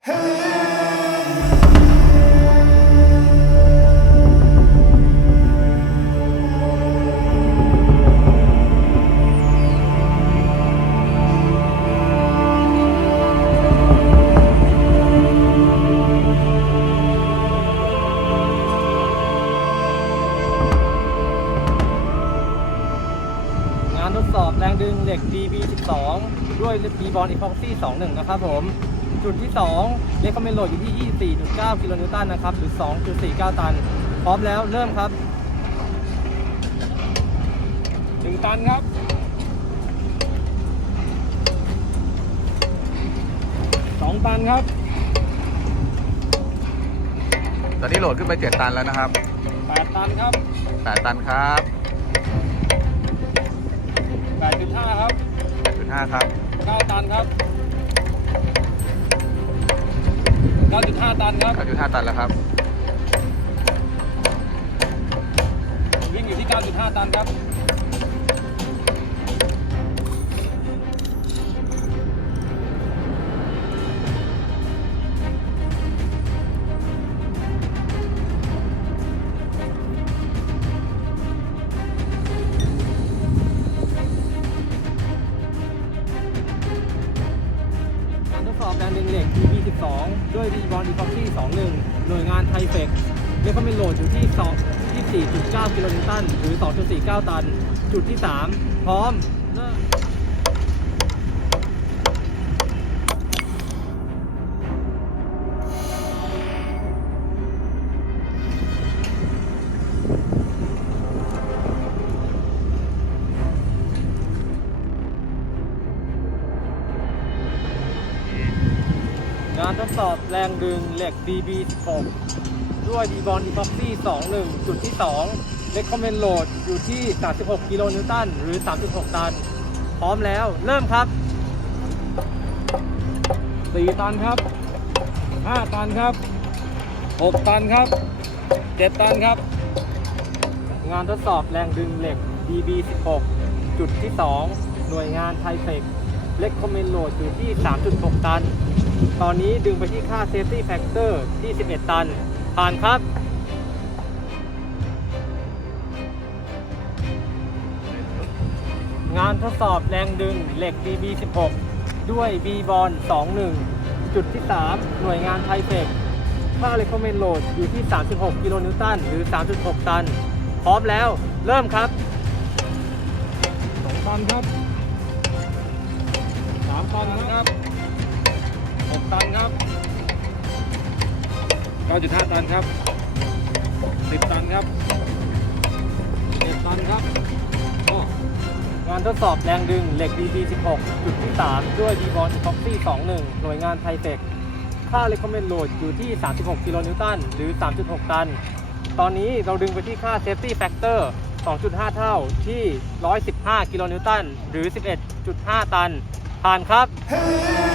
งานทดสอบแรงดึงเหล็ก DB12 ด้วย b บอลอีพ็อกซี่ 21 นะครับผม จุดที่2เล็กคอมเมนโหลดอยู่ที่ 24.9 กิโลนิวตันนะครับ หรือ 2.49 ตัน พร้อมแล้วเริ่มครับ1ตันครับ2ตันครับ ตอนนี้โหลดขึ้นไป 7 ตันแล้วนะครับ 8 ตันครับ 8 ตันครับ8.5 ครับ8.5 ครับ 9 ตันครับ 9.5 ตันครับ 9.5 ตันแล้วครับ วิ่งอยู่ที่ 9.5 ตันครับ การทดสอบแรงดึงเหล็ก TB12 ด้วย v b o n d e p o x y 21 หน่วยงานไทเฟกเรียกว่าเป็นโหลดอยู่ที่2 24.9 กิโลนิวตัน หรือ 2.49 ตัน จุดที่ 3 พร้อมเริ่ม งานทดสอบแรงดึงเหล็ก DB16 ด้วย d b o n d e p o x y 21 จุดที่2เล็กคอมเมนโหลดอยู่ที่ 36 กิโลนิวตันหรือ 3.6 ตัน พร้อมแล้วเริ่มครับ 4 ตันครับ 5 ตันครับ 6 ตันครับ 7 ตันครับ งานทดสอบแรงดึงเหล็ก DB16 จุดที่ 2 หน่วยงานไทเฟก เล็กคอมเมนโหลดอยู่ที่ 3.6 ตัน ตอนนี้ดึงไปที่ค่า Safety Factor ที่ 11 ตัน ผ่านครับงานทดสอบแรงดึงเหล็ก DB16 ด้วย b b o n 21 จุดที่ 3 หน่วยงานไทเฟกค่า recommend load อยู่ที่ 36 กิโลนิวตันหรือ 3.6 ตัน พร้อมแล้วเริ่มครับ2ตันครับ 3ตันครับ6ตันครับ9.5ตันครับ10ตันครับ7ตันครับงานทดสอบแรงดึงเหล็ก DB16 จุดที่ 3 ด้วย d b o n e p o x y 21 หน่วยงานไทเทคค่า recommend load อยู่ที่ 36 กิโลนิวตัน หรือ 3.6 ตัน ตอนนี้เราดึงไปที่ค่า safety factor 2.5 เท่าที่ 115 กิโลนิวตัน หรือ 11.5 ตัน ผ่านครับ